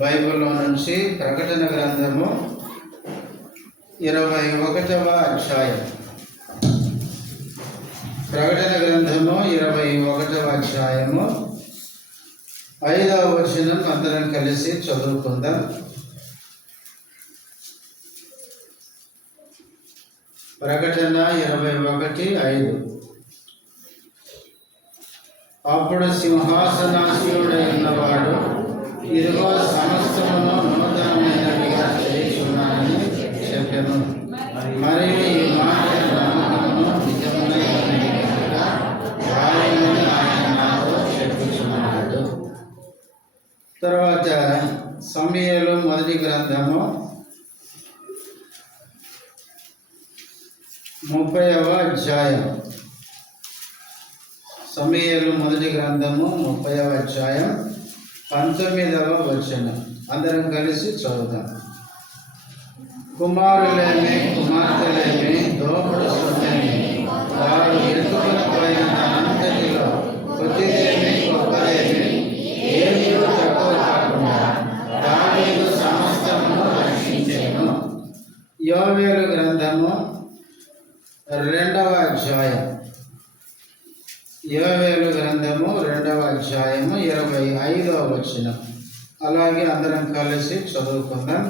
బైబిల్లో నుంచి ప్రకటన గ్రంథము 21వ అధ్యాయం. ప్రకటన గ్రంథము 21వ అధ్యాయము 5వ వచనం అందరం కలిసి చదువుకుందాం. ప్రకటన 21:5. అప్పుడు సింహాసనాసీనుడైనవాడు, ఇదిగో సమస్తమును నూతనమైనవిగా చేయుచున్నానని చెప్పెను. మరియు ఈ మాట నమ్మకమును నిజముగా రాయమని ఆయన నాతో చెప్పుచున్నాడు. తర్వాత సమూయేలు మొదటి గ్రంథము 30వ అధ్యాయం. సమూయేలు మొదటి గ్రంథము 30వ అధ్యాయం 19వ వచనం అందరం కలిసి చదువుదాం. కుమారులేమి కుమార్తెలేమి దోపుడుస్తున్నవి, వారు ఎత్తుకుని పోయిన అంతటిలో కొద్దిదేమి గొప్పదేమి ఏమీ తక్కువ కాకుండా దావీదు సమస్తమును రక్షించెను. యోవేలు గ్రంథము 2వ అధ్యాయం. యోవేలు గ్రంథము 2వ అధ్యాయము 25వ వచనం. అలాగే అందరం కలిసి చదువుకుందాం.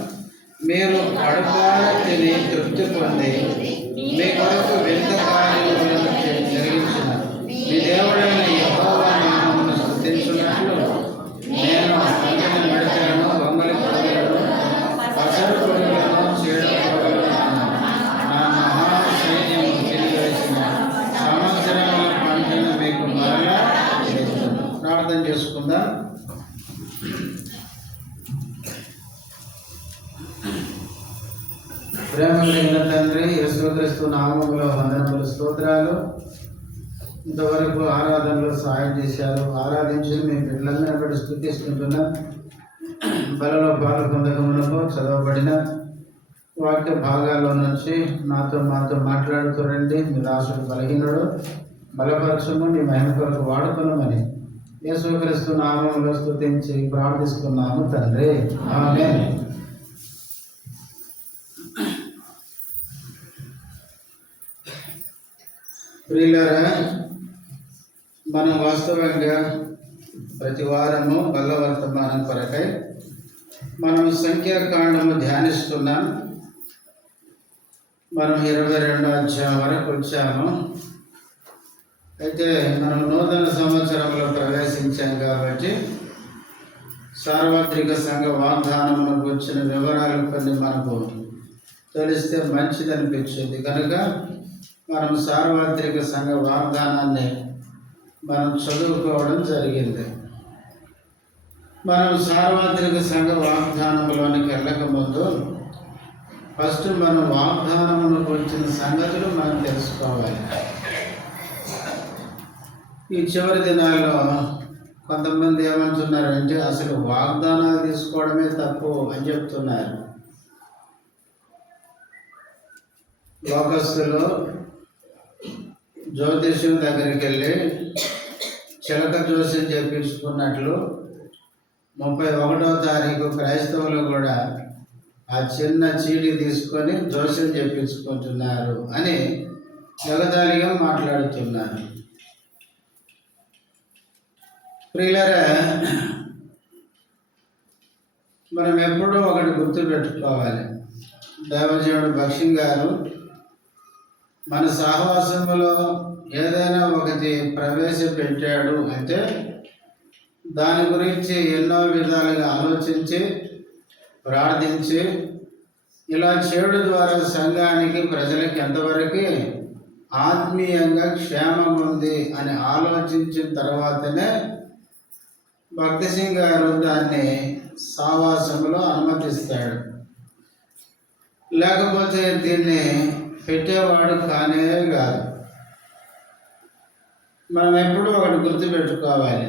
మీరు కడుపార తిని తృప్తి పొంది మీ కొరకు వింత కార్యములను జరిగించిన మీ దేవుడైన యెహోవా నామమును స్తుతించున్నట్లు నేను పండిన మిడతలను, బొమ్మలి పొదలను, పసరు పొదలను, చీడ పొదలను నా మహాసైన్యము తిరిగివేసిన సంవత్సరముల పంటను మీకు మరలా చేస్తున్నాను. ప్రార్థన చేసుకుందాం. ప్రేమ కలిగిన తండ్రి, యేసుక్రీస్తు నామములో వందనములు, స్తోత్రాలు. ఇంతవరకు ఆరాధనలో సహాయం చేశారు. ఆరాధించి మీ బిడ్డలందరినీ బట్టి స్తుతిస్తుంటున్నాం. బలలో పాల్గొనకు చదవబడిన వాక్య భాగాల్లో నుంచి మాతో మాట్లాడుతూ రండి. మీ దాసుడు బలహీనుడు, బలపరచము, మీ మహిమ కొరకు వాడుకున్నామని యేసుక్రీస్తు నామములో స్తుతించి ప్రార్థిస్తున్నాము తండ్రి, ఆమేన్. ప్రియులారా, మనం వాస్తవంగా ప్రతి వారము బలవర్తమానం కొరకై మనం సంఖ్యాకాండము ధ్యానిస్తున్నాం. మనం 22వ అధ్యాయం వరకు వచ్చాము. అయితే మనం నూతన సంవత్సరంలో ప్రవేశించాం కాబట్టి సార్వత్రిక సంఘ వాగ్దానములకు వచ్చిన వివరాలు కొన్ని మనకు తెలిస్తే మంచిదనిపించింది కనుక మనం సార్వత్రిక సంఘ వాగ్దానాన్ని మనం చదువుకోవడం జరిగింది. మనం సార్వత్రిక సంఘ వాగ్దానంలోనికి వెళ్ళకముందు ఫస్ట్ మనం వాగ్దానములకు వచ్చిన సంగతులు మనం తెలుసుకోవాలి. ఈ చివరి దినాల్లో కొంతమంది ఏమంటున్నారంటే అసలు వాగ్దానాలు తీసుకోవడమే తప్పు అని చెప్తున్నారు. లోకస్తులు జ్యోతిష్యం దగ్గరికి వెళ్ళి చిలక జోస్యం చెప్పించుకున్నట్లు 31వ తారీఖు క్రైస్తవులు కూడా ఆ చిన్న చీటి తీసుకొని జోస్యం చెప్పించుకుంటున్నారు అని ఎగతాళిగా మాట్లాడుతున్నారు. ప్రియులారా, మనం ఎప్పుడూ ఒకటి గుర్తుపెట్టుకోవాలి. దైవజనుడు భక్సింగ్ గారు మన సహవాసములో ఏదైనా ఒకటి ప్రవేశపెట్టాడు అంటే దాని గురించి ఎన్నో విధాలుగా ఆలోచించి ప్రార్థించి ఇలా చేయడం ద్వారా సంఘానికి, ప్రజలకి ఎంతవరకు ఆత్మీయంగా క్షేమం ఉంది అని ఆలోచించిన తర్వాతనే భక్తసింగ్ గారు దాన్ని సహవాసములో అనుమతిస్తాడు. లేకపోతే దీన్ని పెట్టేవాడు కానే కాదు. మనం ఎప్పుడూ ఒకటి గుర్తుపెట్టుకోవాలి.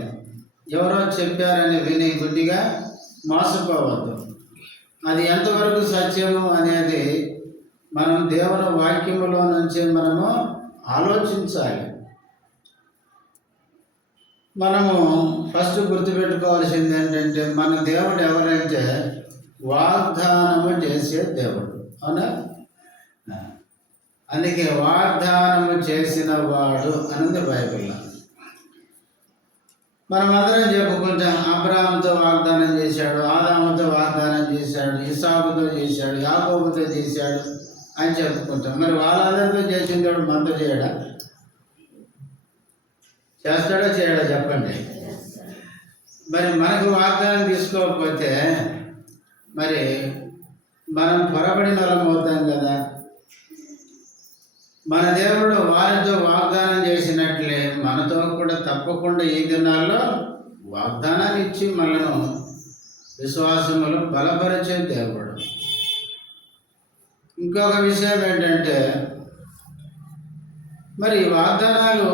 ఎవరో చెప్పారని విని గుడ్డిగా మోసపోవద్దు. అది ఎంతవరకు సత్యము అనేది మనం దేవుని వాక్యములో నుంచి మనము ఆలోచించాలి. మనము ఫస్ట్ గుర్తుపెట్టుకోవాల్సింది ఏంటంటే మన దేవుడు ఎవరైతే వాగ్దానము చేసే దేవుడు, అవునా? అందుకే వాగ్దానము చేసిన వాడు అనేది బైబిల్లో. మనమందరం చెప్పుకుంటాం, అబ్రహాముతో వాగ్దానం చేశాడు, ఆదాముతో వాగ్దానం చేశాడు, ఇసాకుతో చేశాడు, యాకోబుతో చేశాడు అని చెప్పుకుంటాం. మరి వాళ్ళందరితో చేసిన వాడు మనతో చేయడా? చేస్తాడో చేయడా చెప్పండి. మరి మనకు వాగ్దానం తీసుకోకపోతే మరి మనం పొరబడిన వాళ్ళం అవుతాం కదా. మన దేవుడు వారితో వాగ్దానం చేసినట్లే మనతో కూడా తప్పకుండా ఈ దినాల్లో వాగ్దానాన్ని ఇచ్చి మనను విశ్వాసములు బలపరిచే దేవుడు. ఇంకొక విషయం ఏంటంటే మరి వాగ్దానాలు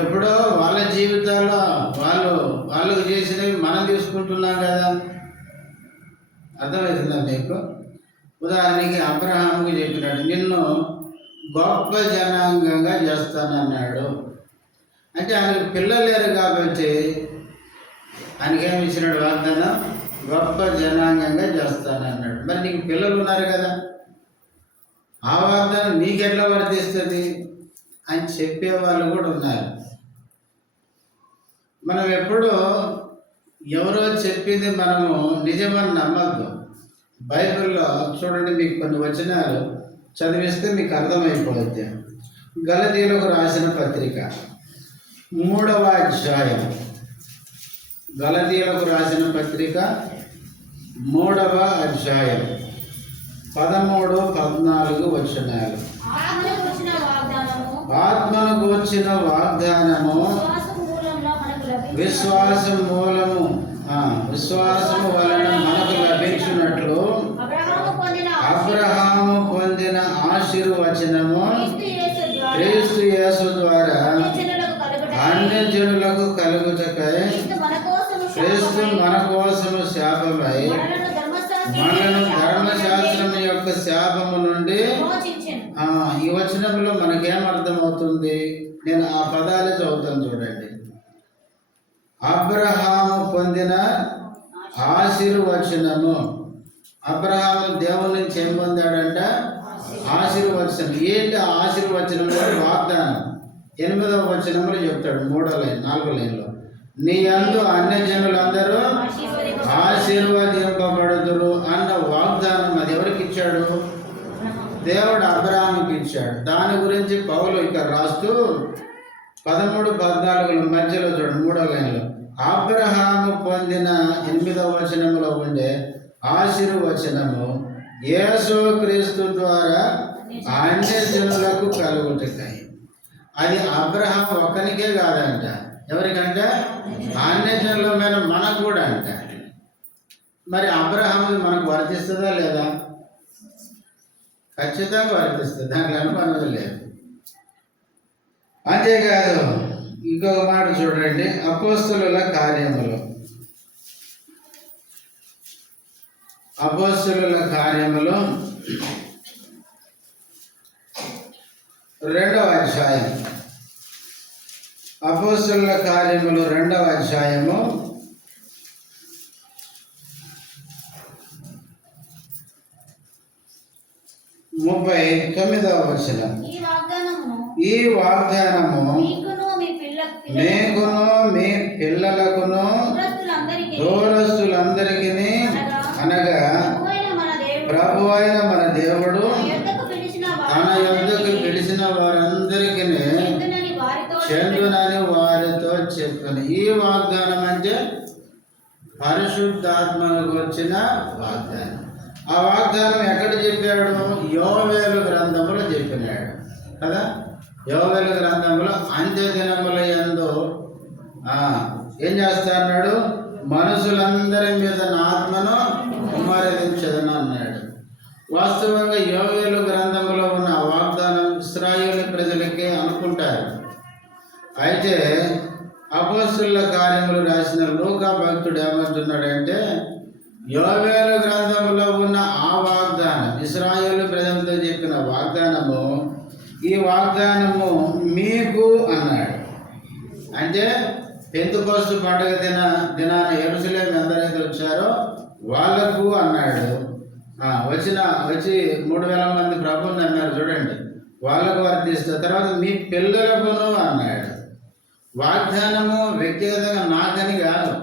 ఎప్పుడో వాళ్ళ జీవితాల్లో వాళ్ళకు చేసినవి మనం తీసుకుంటున్నాం కదా. అర్థమవుతుందా మీకు? ఉదాహరణకి అబ్రహాముకి చెప్పినాడు, నిన్ను గొప్ప జనాంగంగా చేస్తానన్నాడు. అంటే ఆయనకు పిల్లలు లేరు కాబట్టి ఆయనకేమి ఇచ్చినాడు వాగ్దానం? గొప్ప జనాంగంగా చేస్తానన్నాడు. మరి నీకు పిల్లలు ఉన్నారు కదా, ఆ వాగ్దానం నీకెట్లా వర్తిస్తుంది అని చెప్పేవాళ్ళు కూడా ఉన్నారు. మనం ఎప్పుడూ ఎవరో చెప్పింది మనము నిజమని నమ్మద్దు. బైబిల్లో చూడండి, మీకు కొన్ని వచనాలు చదివిస్తే మీకు అర్థమైపోద్ది. గలతీయులకు రాసిన పత్రిక 3వ అధ్యాయం, గలతీయులకు రాసిన పత్రిక 3వ అధ్యాయం 13, 14 వచనాలు. ఆత్మను గూర్చిన వాగ్దానము విశ్వాసం మూలము, విశ్వాసము వలన మనకు లభించినట్లు అబ్రహాము పొందిన ఆశీర్వచనము క్రీస్తు యేసు ద్వారా అన్య జనులకు కలుగుటకై క్రీస్తు మన కోసము శాపమై మనను ధర్మశాస్త్రం యొక్క శాపము నుండి. ఈ వచనంలో మనకేమర్థమవుతుంది? నేను ఆ పదాలే చదువుతాను చూడండి. అబ్రహాము పొందిన ఆశీర్వచనము. అబ్రహాము దేవుని నుంచి ఏం పొందాడంట? ఆశీర్వచనం. ఏంటి ఆశీర్వచనం? వాగ్దానం. 8వ వచనంలో చెప్తాడు, 3వ లైన్ 4వ లైన్లో, నీ యందు అన్య జనులందరూ ఆశీర్వదింపబడుదురు అన్న వాగ్దానం. అది ఎవరికి ఇచ్చాడు? దేవుడు అబ్రహాముకి ఇచ్చాడు. దాని గురించి పౌలు ఇక్కడ రాస్తూ 13, 14 మధ్యలో చూడండి, 3వ లైన్లో అబ్రహాము పొందిన 8వ వచనంలో ఉండే ఆశీర్వచనము యేసు క్రీస్తు ద్వారా అన్య జనులకు కలుగుతాయి. అది అబ్రహాం ఒక్కనికే కాదంట. ఎవరికంటే? అన్య జనుల మీద మనకు కూడా అంట. మరి అబ్రహాం మనకు వర్తిస్తుందా లేదా? ఖచ్చితంగా వర్తిస్తుంది, దాంట్లో అనుమానం లేదు. అంతేకాదు, ఇంకొక మాట చూడండి, అపోస్తలుల కార్యములు, అపోస్తలుల కార్యములు 2వ అధ్యాయం, అపోస్తలుల కార్యములు 2వ అధ్యాయము 39వ వచనం. ఈ వాగ్దానము నీకును మీ పిల్లలకును దూరస్తులందరికీ అనగా ప్రభువైన మన దేవుడు తన యొద్దకు పిలిచిన వారందరికీ చెందునని వారితో చెప్పాను. ఈ వాగ్దానం అంటే పరిశుద్ధాత్మకు వచ్చిన వాగ్దానం. ఆ వాగ్దానం ఎక్కడ చెప్పాడు? యోవేలు గ్రంథంలో చెప్పినాడు కదా. యోవేలు గ్రంథంలో అంత్య దినముల యందు ఏం చేస్తా అన్నాడు? మనుషులందరి మీద నా ఆత్మను కుమారించదను అన్నాడు. వాస్తవంగా యోవేలు గ్రంథంలో ఉన్న వాగ్దానం ఇశ్రాయేలు ప్రజలకే అనుకుంటారు. అయితే అపోస్తలుల కార్యములు రాసిన లూకా భక్తుడు ఏమంటున్నాడంటే, యోవేలు గ్రంథంలో ఉన్న ఆ వాగ్దానం, ఇశ్రాయేలు ప్రజలతో చెప్పిన వాగ్దానము, ఈ వాగ్దానము మీకు అన్నాడు. అంటే పెంతెకోస్తు పండుగ దినాన యెరూషలేము ఎందరైతే వచ్చారో వాళ్ళకు అన్నాడు. వచ్చి 3,000 మంది ప్రభువుని అన్నారు చూడండి, వాళ్ళకు వర్తిస్తే. తర్వాత మీ పిల్లలకును అన్నాడు. వాగ్దానము వ్యక్తిగతంగా నాకని కాదు,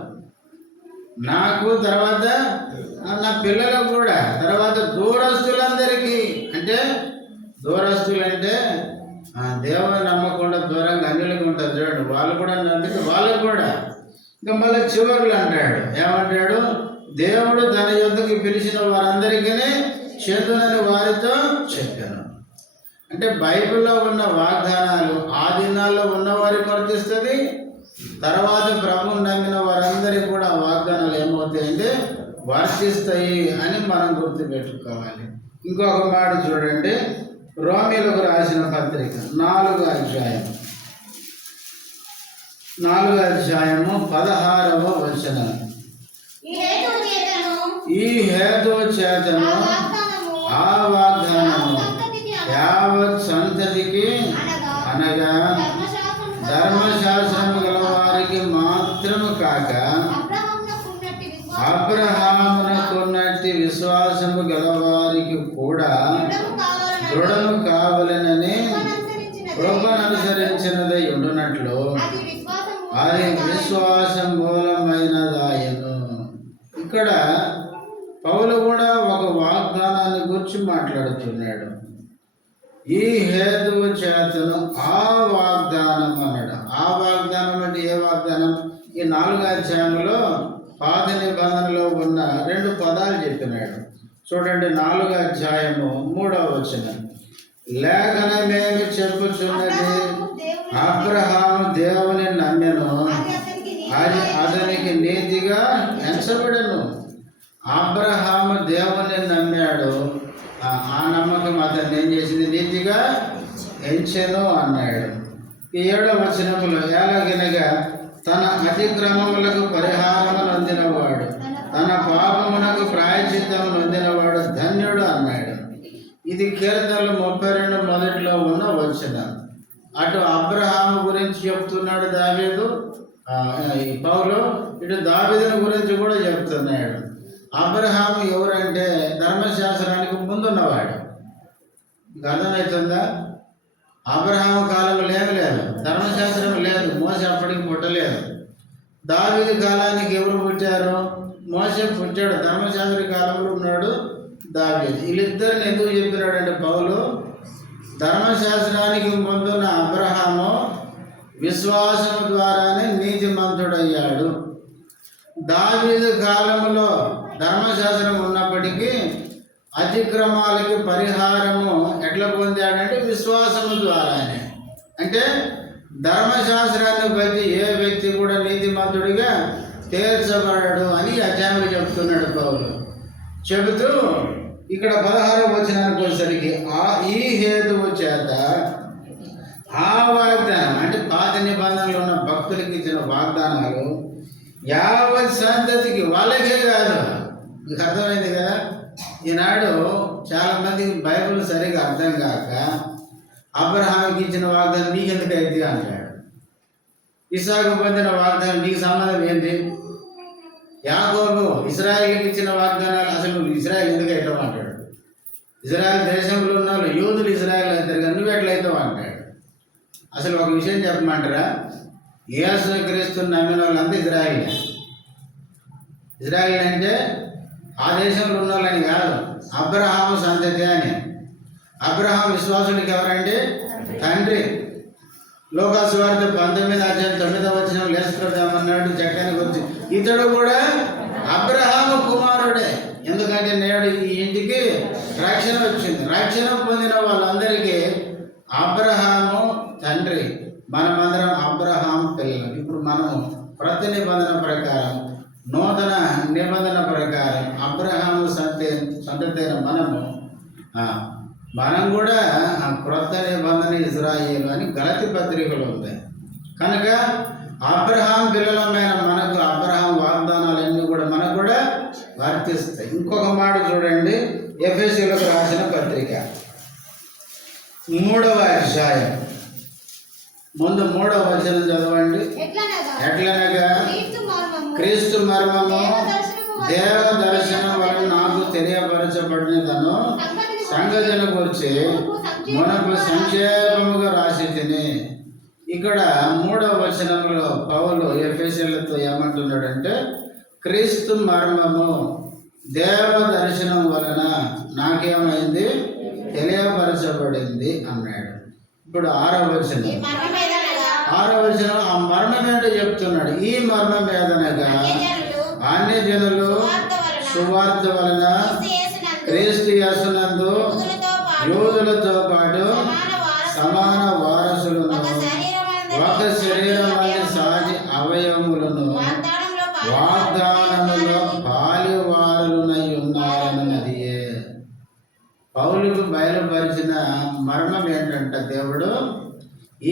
నాకు, తర్వాత నా పిల్లలకు కూడా, తర్వాత దూరస్తులందరికీ. అంటే దూరస్తులంటే దేవుని నమ్మకుండా దూరంగా అన్యులకు ఉంటారు చూడండి, వాళ్ళు కూడా అందుకే వాళ్ళకు కూడా. ఇంకా మళ్ళీ చివరిలో అంటాడు, ఏమంటాడు? దేవుడు తన యొద్దకు పిలిచిన వారందరికీ చేతునని వారితో చెప్పాను. అంటే బైబిల్లో ఉన్న వాగ్దానాలు ఆ దినాల్లో ఉన్న వారికి వర్తిస్తుంది. తర్వాత ప్రభువుని నమ్మిన వారందరికీ కూడా ఆ వాగ్దానాలు ఏమవుతాయంటే వర్తిస్తాయి అని మనం గుర్తుపెట్టుకోవాలి. ఇంకొక మాట చూడండి, రోమీయులకు రాసిన పత్రిక 4వ అధ్యాయం 16వ వచనం. ఈ హేతు చేతను ఆ వాగ్దానము యావత్ సంతతికి అనగా ధర్మశాస్త్రము గల వారికి మాత్రము కాక అబ్రహామునకున్నట్టి విశ్వాసము గలవారికి కూడా దృఢము కావాలనని కృపననుసరించినదై ఉండునట్లు అది విశ్వాసం మూలమైనదాయను. ఇక్కడ పౌలు కూడా ఒక వాగ్దానాన్ని గురించి మాట్లాడుతున్నాడు. ఈ హేతువు చేతను ఆ వాగ్దానం అన్నాడు. ఆ వాగ్దానం అంటే ఏ వాగ్దానం? ఈ 4వ అధ్యాయంలో పాత నిబంధనలో ఉన్న 2 పదాలు చెప్పినాడు చూడండి. 4వ అధ్యాయము 3వ వచనం. లేఖనమేమి చెప్పుచున్నది? అబ్రహాము దేవుని నమ్మెను, అది అతనికి నీతిగా ఎంచబడెను. అబ్రహాము దేవుని నమ్మాడు, ఆ నమ్మకం అతన్ని ఏం చేసింది? నీతిగా ఎంచెను అన్నాడు. ఈ 7వ వచనములో ఎలాగనగా తన అతిక్రమములకు పరిహారము నొందినవాడు, తన పాపమునకు ప్రాయశ్చిత్తము నొందినవాడు ధన్యుడు అన్నాడు. ఇది కీర్తనలు 32 మొదట్లో ఉన్న వచనం. అటు అబ్రహాము గురించి చెప్తున్నాడు దావీదు, ఈ పౌలు ఇటు దావీదుని గురించి కూడా చెప్తున్నాడు. అబ్రహాము ఎవరంటే ధర్మశాస్త్రానికి ముందున్నవాడు. మీకు అర్థమవుతుందా? అబ్రహాము కాలంలో లేదు, ధర్మశాస్త్రం లేదు, మోసే అప్పటికి పుట్టలేదు. దావీదు కాలానికి ఎవరు పుట్టారు? మోసే పుట్టాడు. ధర్మశాస్త్ర కాలంలో ఉన్నాడు దావీదు. వీళ్ళిద్దరిని ఎందుకు చెప్పినాడు అంటే పౌలు, ధర్మశాస్త్రానికి ముందున్న అబ్రహాము విశ్వాసం ద్వారానే నీతిమంతుడయ్యాడు. దావీదు కాలంలో ధర్మశాస్త్రం ఉన్నప్పటికీ అతిక్రమాలకి పరిహారము ఎట్లా పొందాడంటే విశ్వాసము ద్వారానే. అంటే ధర్మశాస్త్రాన్ని బట్టి ఏ వ్యక్తి కూడా నీతిమంతుడిగా తీర్చబడడు అని అధ్యాయంలో చెప్తున్నాడు పౌలు. చెబుతూ ఇక్కడ 16వ వచనానికి వచ్చేసరికి ఈ హేతువు చేత ఆ వాగ్దానం అంటే పాత నిబంధనలు ఉన్న భక్తులకి ఇచ్చిన వాగ్దానాలు యావత్ సంతతికి, వాళ్ళకే కాదు. మీకు అర్థమైంది కదా? ఈనాడు చాలామంది బైబిల్ సరిగా అర్థం కాక అబ్రహాంకి ఇచ్చిన వాగ్దానం నీకెందుకు అయింది అంటాడు. ఇస్సాకు పొందిన వాగ్దానం నీకు సంబంధం ఏంటి? యాకోబు ఇశ్రాయేలుకి ఇచ్చిన వాగ్దానాలు అసలు ఇశ్రాయేల్ ఎందుకు అవుతావు అంటాడు. ఇశ్రాయేల్ దేశంలో ఉన్న వాళ్ళు యూదులు ఇశ్రాయేల్ అవుతారు కానీ నువ్వు ఎట్లయితావు అంటాడు. అసలు ఒక విషయం చెప్పమంటారా? యేసు క్రీస్తుని నమ్మిన వాళ్ళంతా ఇశ్రాయేల్. ఇశ్రాయేల్ అంటే ఆ దేశంలో ఉన్న వాళ్ళని కాదు, అబ్రహాము సంతతి అని. అబ్రహాం విశ్వాసునికి ఎవరంటే తండ్రి. లోకాసువార్త 19వ అధ్యాయం 9వ వచనం లేస్తున్నాడు జక్కని గురించి. ఇతడు కూడా అబ్రహాము కుమారుడే. ఎందుకంటే నేడు ఈ ఇంటికి రక్షణ వచ్చింది. రక్షణ పొందిన వాళ్ళందరికీ అబ్రహాము తండ్రి, మనమందరం అబ్రహాం పిల్లలు. ఇప్పుడు మనము క్రొత్త నిబంధన ప్రకారం, నూతన నిబంధన ప్రకారం అబ్రహాము సంతతైన మనం కూడా క్రొత్త నిబంధన ఇజ్రాయేలు అని గలతీ పత్రికలు ఉంటాయి. కనుక అబ్రహాం పిల్లలమైన మనకు అబ్రహాం వాగ్దానాలన్నీ కూడా మనకు కూడా వర్తిస్తాయి. ఇంకొక మాట చూడండి, ఎఫెసీయులకు రాసిన పత్రిక 3వ అధ్యాయం ముందు 3వ వచనం చదవండి. ఎట్లనగా క్రీస్తు మర్మము దేవ దర్శనం వలన నాకు తెలియపరచబడినదను సంగతిని గురించి మనకు సంక్షేపముగా రాసి తిని. ఇక్కడ 3వ వచనంలో పౌలు ఎఫెసీయులతో ఏమంటున్నాడంటే, క్రీస్తు మర్మము దేవ దర్శనం వలన నాకేమైంది తెలియపరచబడింది అన్నాడు. ఇప్పుడు 6వ వచనం ఆ మర్మం ఏంటో చెప్తున్నాడు. ఈ మర్మం ఏదనగా అన్యజనులు సువార్త వలన క్రీస్తు యేసునందు యూదులతో పాటు సమాన వారసులను ఒక శరీరమని సాటి అవయవములను వాగ్దానములో పాలివారులై ఉన్నారన్నదియే. పౌలుకు బయలుపరిచిన మర్మం ఏంటంటే దేవుడు,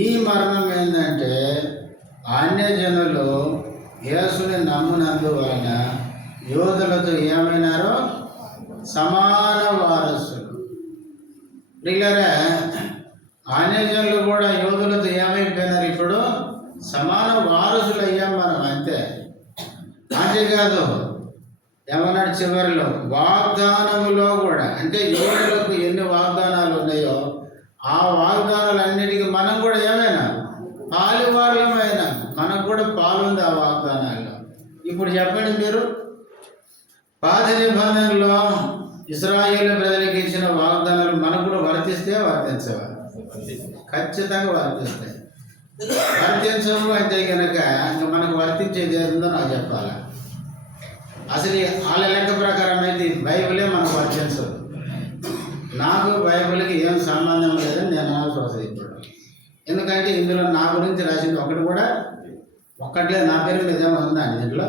ఈ మర్మం ఏంటంటే అన్యజనులు యేసుని నమ్మునందువలన యూదులతో ఏమైనారో సమాన వారసులు. ప్రియులారా, అన్యజనులు కూడా యూదులతో ఏమైపోయినారు? ఇప్పుడు సమాన వారసులు అయ్యాం మనం, అంతే. అంతేకాదు, ఏమన్నాడు చివరిలో, వాగ్దానములో కూడా, అంటే యూదులకు ఎన్ని వాగ్దానాలు ఉన్నాయో ఆ వాగ్దానాలన్నిటికీ మనం కూడా ఏమైనా పాలువారులమైనా, మనకు కూడా పాలుంది ఆ వాగ్దానాల్లో. ఇప్పుడు చెప్పండి మీరు, పాత నిబంధనలో ఇశ్రాయేలు ప్రజలకు ఇచ్చిన వాగ్దానాలు మనకు కూడా వర్తిస్తే వర్తించవా? ఖచ్చితంగా వర్తిస్తాయి. వర్తించవు అంటే కనుక ఇంకా మనకు వర్తించేది ఏదో నాకు చెప్పాలి. అసలు వాళ్ళ లెక్క ప్రకారం అయితే బైబిలే మనకు వర్తించదు. నాకు బైబిల్కి ఏం సంబంధం లేదని నేను అనాల్సి వస్తుంది ఇప్పుడు. ఎందుకంటే ఇందులో నా గురించి రాసింది ఒకటి కూడా ఒక్కట్లేదు. నా పేరు మీద ఏమో ఉందా దీంట్లో?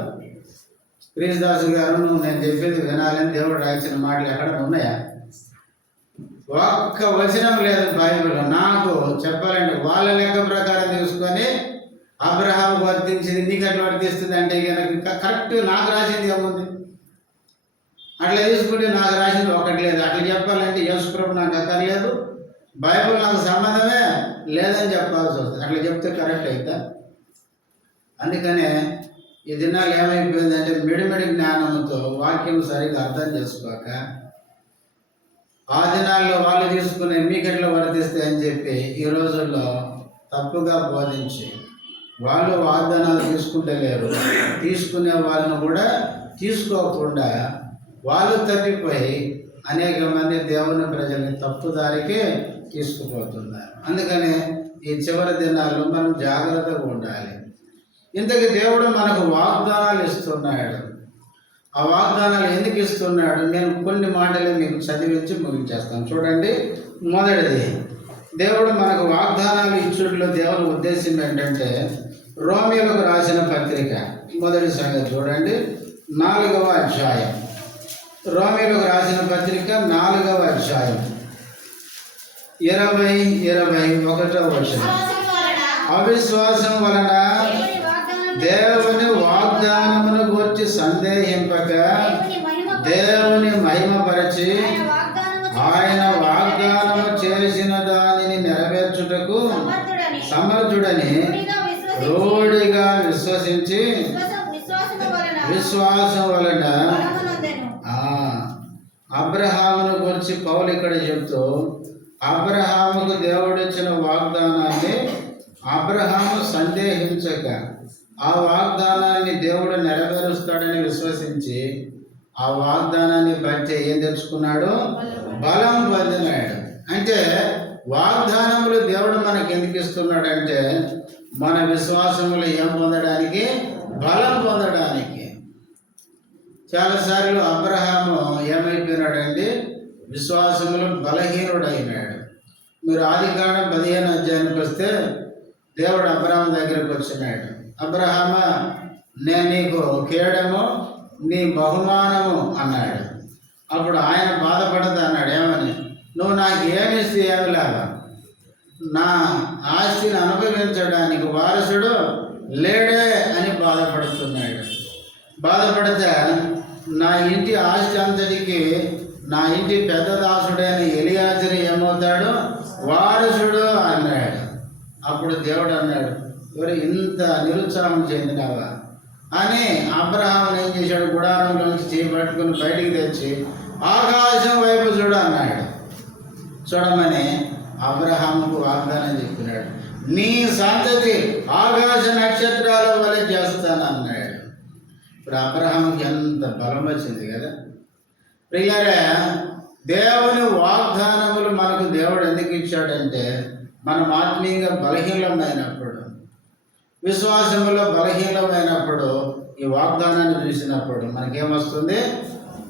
క్రీస్తుదాసు గారు నేను చెప్పేది వినాలని దేవుడు రాయించిన మాటలు ఎక్కడ ఉన్నాయా? ఒక్క వచనం లేదు బైబిల్. నాకు చెప్పాలంటే వాళ్ళ లెక్క ప్రకారం తీసుకొని అబ్రహాం వర్తించింది, నీకు అట్లా వర్తిస్తుంది అంటే కనుక కరెక్ట్ నాకు రాసింది ఏముంది? అట్లా తీసుకుంటే నాకు రాసింది ఒకటి లేదు. అట్లా చెప్పాలంటే యేసుప్రభు నాకు అక్కర్లేదు, బైబిల్ నాకు సంబంధమే లేదని చెప్పాల్సి వస్తుంది. అట్లా చెప్తే కరెక్ట్ అవుతా? అందుకనే ఈ దినాలు ఏమైపోయిందంటే మిడిమిడి జ్ఞానంతో వాక్యం సరిగ్గా అర్థం చేసుకోక ఆ దినాల్లో వాళ్ళు తీసుకునే మీకెట్లో వర్తిస్తే అని చెప్పి ఈ రోజుల్లో తప్పుగా బోధించి వాళ్ళు వాగ్దానాలు తీసుకుంటలేరు, తీసుకునే వాళ్ళను కూడా తీసుకోకుండా వాళ్ళు తప్పిపోయి అనేక మంది దేవుని ప్రజల్ని తప్పుదారికి తీసుకుపోతున్నారు. అందుకని ఈ చివరి దినాల్లో మనం జాగ్రత్తగా ఉండాలి. ఇంతకీ దేవుడు మనకు వాగ్దానాలు ఇస్తున్నాడు. ఆ వాగ్దానాలు ఎందుకు ఇస్తున్నాడు? నేను కొన్ని మాటలు మీకు చదివించి ముగించేస్తాను. చూడండి, మొదటిది, దేవుడు మనకు వాగ్దానాలు ఇచ్చుట్లో దేవుని ఉద్దేశం ఏంటంటే, రోమీయులకు రాసిన పత్రిక మొదటి సంగతి చూడండి, 4వ అధ్యాయం. రోమీయులకు రాసిన పత్రిక 4వ అధ్యాయం 20-21వ వచనం. అవిశ్వాసం వలన దేవుని వాగ్దానమును గురించి సందేహింపక దేవుని మహిమపరచి ఆయన వాగ్దానము చేసిన దానిని నెరవేర్చుటకు సమర్థుడని రూఢిగా విశ్వసించి విశ్వాసం వలన అబ్రహామును గురించి పౌలు ఇక్కడ చెప్తూ, అబ్రహాముకు దేవుడిచ్చిన వాగ్దానాన్ని అబ్రహాము సందేహించక ఆ వాగ్దానాన్ని దేవుడు నెరవేరుస్తాడని విశ్వసించి ఆ వాగ్దానాన్ని బట్టి ఏం తెచ్చుకున్నాడు? బలం పొందినాడు. అంటే వాగ్దానములు దేవుడు మనకు ఎందుకు ఇస్తున్నాడంటే మన విశ్వాసములు ఏం పొందడానికి? బలం పొందడానికి. చాలాసార్లు అబ్రహాము ఏమైపోయినాడండి? విశ్వాసములు బలహీనుడైనాడు. మీరు ఆదికాండం 15వ అధ్యాయానికి వస్తే దేవుడు అబ్రహాం దగ్గరికి వచ్చినాడు. అబ్రహామా, నేను నీకు కేడము, నీ బహుమానము అన్నాడు. అప్పుడు ఆయన బాధపడతా అన్నాడు, ఏమని? నువ్వు నాకు ఏమిస్తే ఏమి లాభం? నా ఆస్తిని అనుభవించడానికి వారసుడు లేడే అని బాధపడుతున్నాడు. బాధపడితే నా ఇంటి ఆస్తి అంతటికి నా ఇంటి పెద్ద దాసుడైన ఎలియాజరు ఏమవుతాడు? వారసుడు అన్నాడు. అప్పుడు దేవుడు అన్నాడు, ఎవరు ఇంత నిరుత్సాహం చెందినావా అని అబ్రహాం ఏం చేశాడు, గుడారంలోంచి చేపట్టుకుని బయటికి తెచ్చి ఆకాశం వైపు చూడ అన్నాడు. చూడమని అబ్రహాముకు వాగ్దానం చెప్పినాడు, నీ సంతతి ఆకాశ నక్షత్రాల వలె చేస్తాను అన్నాడు. ఇప్పుడు అబ్రహాంకి ఎంత బలం వచ్చింది కదా ప్రియులారా. దేవుని వాగ్దానములు మనకు దేవుడు ఎందుకు ఇచ్చాడంటే, మనం ఆత్మీయంగా బలహీనమైనప్పుడు, విశ్వాసములో బలహీనమైనప్పుడు ఈ వాగ్దానాన్ని చూసినప్పుడు మనకేమొస్తుంది,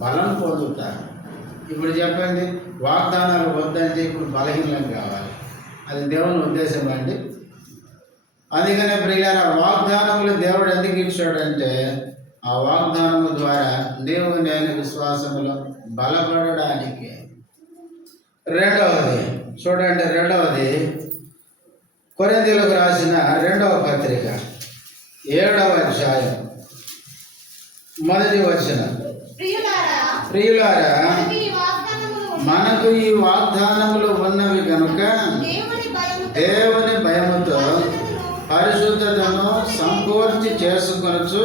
బలం పొందుతారు. ఇప్పుడు చెప్పండి, వాగ్దానాలు వద్దంటే ఇప్పుడు బలహీనం కావాలి, అది దేవుని ఉద్దేశం అండి. అందుకనే ప్రియులారా, వాగ్దానములు దేవుడు ఎందుకు ఇచ్చాడంటే, ఆ వాగ్దానము ద్వారా దేవుని అయిన విశ్వాసములో బలపడడానికి. రెండవది చూడండి, రెండవది కొరింథీయులకు రాసిన 2వ పత్రిక 7వ అధ్యాయం 1వ వచనం. ప్రియులారా, మనకు ఈ వాగ్దానములు ఉన్నవి కనుక దేవుని భయముతో పరిశుద్ధతను సంపూర్తి చేసుకొనుచు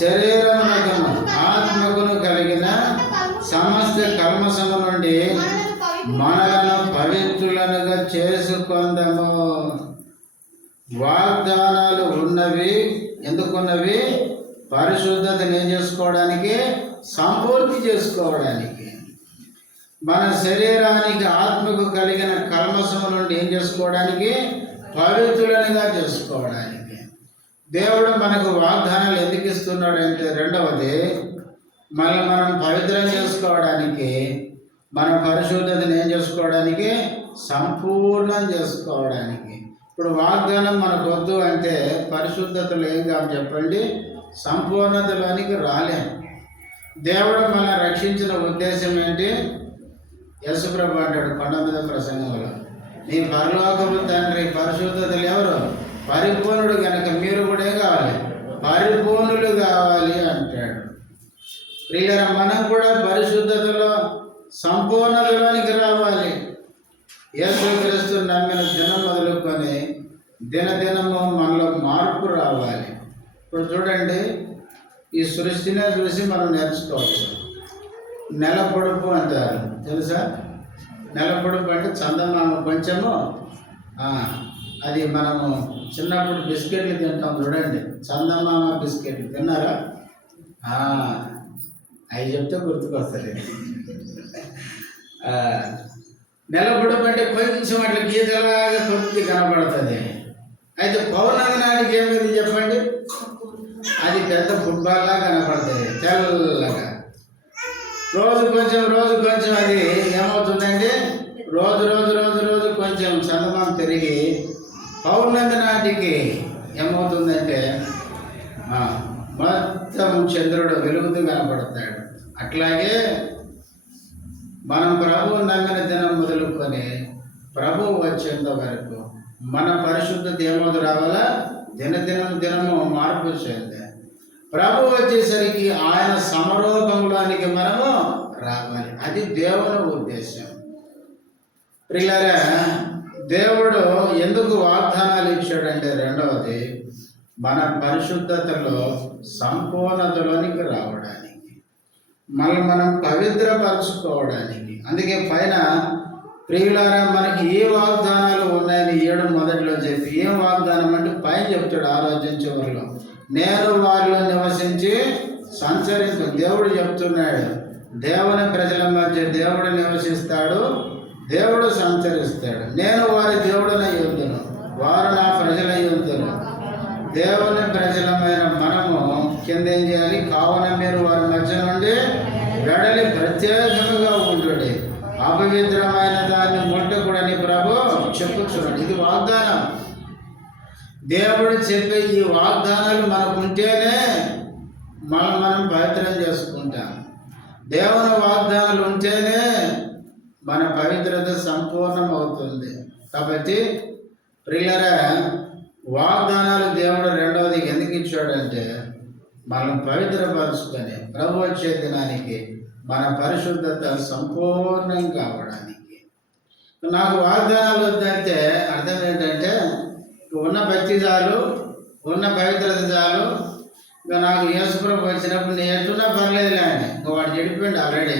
శరీరమునకును ఆత్మకును కలిగిన సమస్త కల్మషము నుండి మనలను పవిత్రులనుగా చేసుకొందము. వాగ్దానాలు ఉన్నవి ఎందుకున్నవి, పరిశుద్ధతను ఏం చేసుకోవడానికి, సంపూర్తి చేసుకోవడానికి. మన శరీరానికి ఆత్మకు కలిగిన కల్మషము నుండి ఏం చేసుకోవడానికి, పవిత్రులనుగా చేసుకోవడానికి. దేవుడు మనకు వాగ్దానాలు ఎందుకు ఇస్తున్నాడంటే, రెండవది మనం పవిత్రం చేసుకోవడానికి, మన పరిశుద్ధతను ఏం చేసుకోవడానికి, సంపూర్ణం చేసుకోవడానికి. ఇప్పుడు వాగ్దానం మనకు వద్దు అంటే పరిశుద్ధతలో ఏం కాదు చెప్పండి, సంపూర్ణతలోనికి రాలేం. దేవుడు మనం రక్షించిన ఉద్దేశం ఏంటి, యేసుప్రభు అంటాడు కొండ మీద ప్రసంగంలో, నీ పరలోకపు తండ్రి పరిశుద్ధతలు ఎవరు, పరిపూర్ణుడు కనుక మీరు కూడా ఏం కావాలి, పరిపూర్ణులు కావాలి అంటాడు. ప్రియులారా, మనం కూడా పరిశుద్ధతలో సంపూర్ణతలోనికి రావాలి. యేసుక్రీస్తు నమ్మిన దినం మొదలుకొని దినదినము మనలో మార్పు రావాలి. ఇప్పుడు చూడండి, ఈ సృష్టినే చూసి మనం నేర్చుకోవచ్చు. నెల పొడుపు అంటారు తెలుసా, నెల పొడుపు అంటే చందమామ కొంచెము, అది మనము చిన్నప్పుడు బిస్కెట్లు తింటాం చూడండి, చందమామ బిస్కెట్లు తిన్నారా, అవి చెప్తే గుర్తుకొస్తుంది. నెల పొడుపు అంటే కొంచెం అట్లా గీతలాగా కొద్ది కనబడుతుంది. అయితే పౌర్ణమి నాటికి ఏమైంది చెప్పండి, అది పెద్ద ఫుట్బాల్లా కనపడుతుంది తెల్లగా. రోజు కొంచెం అది ఏమవుతుందంటే రోజు కొంచెం చందమామ తిరిగి పౌర్ణమి నాటికి ఏమవుతుందంటే మొత్తం చంద్రుడు వెలుగుతూ కనపడతాడు. అట్లాగే మనం ప్రభువు నమ్మిన దినం మొదలుకొని ప్రభువు వచ్చేంత వరకు మన పరిశుద్ధత ఏమవుతూ రావాలా, దినము మార్పు చెందే. ప్రభు వచ్చేసరికి ఆయన సమరూపంలోనికి మనము రావాలి, అది దేవుని ఉద్దేశం. ప్రియులారా, దేవుడు ఎందుకు వాగ్దానాలు ఇచ్చాడంటే, రెండవది మన పరిశుద్ధతలో సంపూర్ణతలోనికి రావడానికి, మనం పవిత్రపరచుకోవడానికి. అందుకే పైన ప్రియులారా మనకి ఏ వాగ్దానాలు ఉన్నాయని 7 మొదట్లో చెప్పి, ఏం వాగ్దానం అంటే పైన చెప్తాడు ఆలోచించేవాళ్ళు, నేను వారిలో నివసించి సంచరించు. దేవుడు చెప్తున్నాడు, దేవుని ప్రజల మధ్య దేవుడు నివసిస్తాడు, దేవుడు సంచరిస్తాడు. నేను వారి దేవుడనై ఉందును, వారు నా ప్రజలై ఉందును. దేవుని ప్రజలమైన మనము కింద ఏం చేయాలి, కావున మీరు వారి మధ్య నుండి వెడలి ప్రత్యేకముగా ఉంటుడి, అపవిత్రమైన దాన్ని ముట్టకూడని ప్రభు చెప్పుచున్నాడు. ఇది వాగ్దానం. దేవుడు చెప్పే ఈ వాగ్దానాలు మనకుంటేనే మనం పవిత్రం చేసుకుంటాం. దేవుని వాగ్దానాలు ఉంటేనే మన పవిత్రత సంపూర్ణం అవుతుంది. కాబట్టి ప్రియులారా, వాగ్దానాలు దేవుడు రెండవది ఎందుకు ఇచ్చాడంటే, మనం పవిత్రపరుచుకొని ప్రభు వచ్చే దినానికి మన పరిశుద్ధత సంపూర్ణం కావడానికి. నాకు వాగ్దానాలు వద్దంటే అర్థం ఏంటంటే ఉన్న భక్తి చాలు, ఉన్న పవిత్రత చాలు, ఇంకా నాకు యేసుప్రభు వచ్చినప్పుడు నేను ఎట్టున్నా పర్లేదులే అని ఇంకా వాడు చెడిపోయింది ఆల్రెడీ,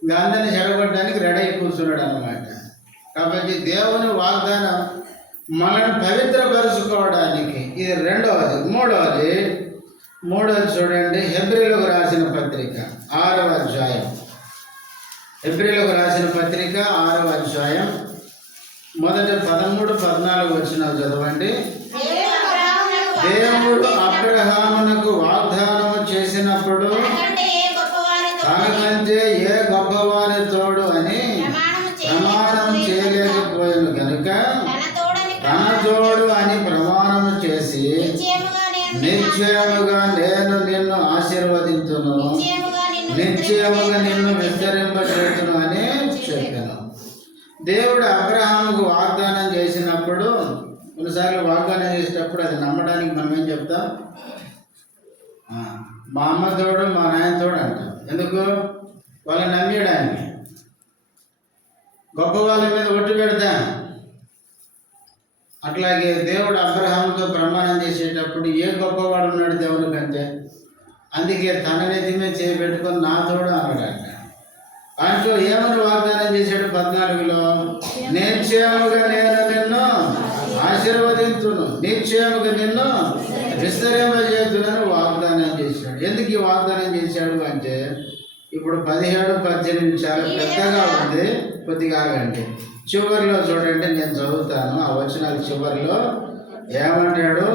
ఇంకా అందరినీ చెడగొట్టడానికి రెడీ అయి కూర్చున్నాడు అనమాట. కాబట్టి దేవుని వాగ్దానం మనల్ని పవిత్రపరుచుకోవడానికి ఇది రెండవది. మూడవది చూడండి, హెబ్రీలకు రాసిన పత్రిక 6వ అధ్యాయం. హెబ్రీలకు రాసిన పత్రిక 6వ అధ్యాయం మొదట 13-14 వచనాలు చదవండి. దేవుడు అబ్రహామునకు వాగ్దానము చేసినప్పుడు తనకంటే ఏ గొప్పవారి తోడు అని ప్రమాణం చేయలేకపోయాను కనుక తన తోడు అని ప్రమాణము చేసి నిశ్చయముగా నేను నిన్ను ఆశీర్వదించును, నిశ్చయముగా నిన్ను విస్తరింపచేయును అని చెప్పాను. దేవుడు అబ్రహాముకు వాగ్దానం చేసినప్పుడు, కొన్నిసార్లు వాగ్దానం చేసేటప్పుడు అది నమ్మడానికి మనం ఏం చెప్తాం? మా అమ్మ తోడు, మా నాయన తోడు అంటాం. ఎందుకు? వాళ్ళని నమ్మేయడానికి. గొప్ప వాళ్ళ మీద ఒట్టు పెడతాం. అట్లాగే దేవుడు అబ్రహాముతో ప్రమాణం చేసేటప్పుడు ఏ గొప్పవాడు ఉన్నాడు దేవుని కంటే? అందుకే తన నెత్తి మీద చేపెట్టుకొని నా తోడు అన్నాడంట. అంటూ ఏమని వాగ్దానం చేశాడు? 14లో నిశ్చయముగా నేను నిన్ను ఆశీర్వదించును, నిశ్చయముగా నిన్ను విస్తరింపజేయునని వాగ్దానం చేశాడు. ఎందుకు ఈ వాగ్దానం చేశాడు అంటే, ఇప్పుడు 17-18 చాలా పెద్దగా ఉంది, కొద్దిగా ఆగండి. చివరిలో చూడండి, నేను చదువుతాను ఆ వచనాలు. చివరిలో ఏమంటాడు?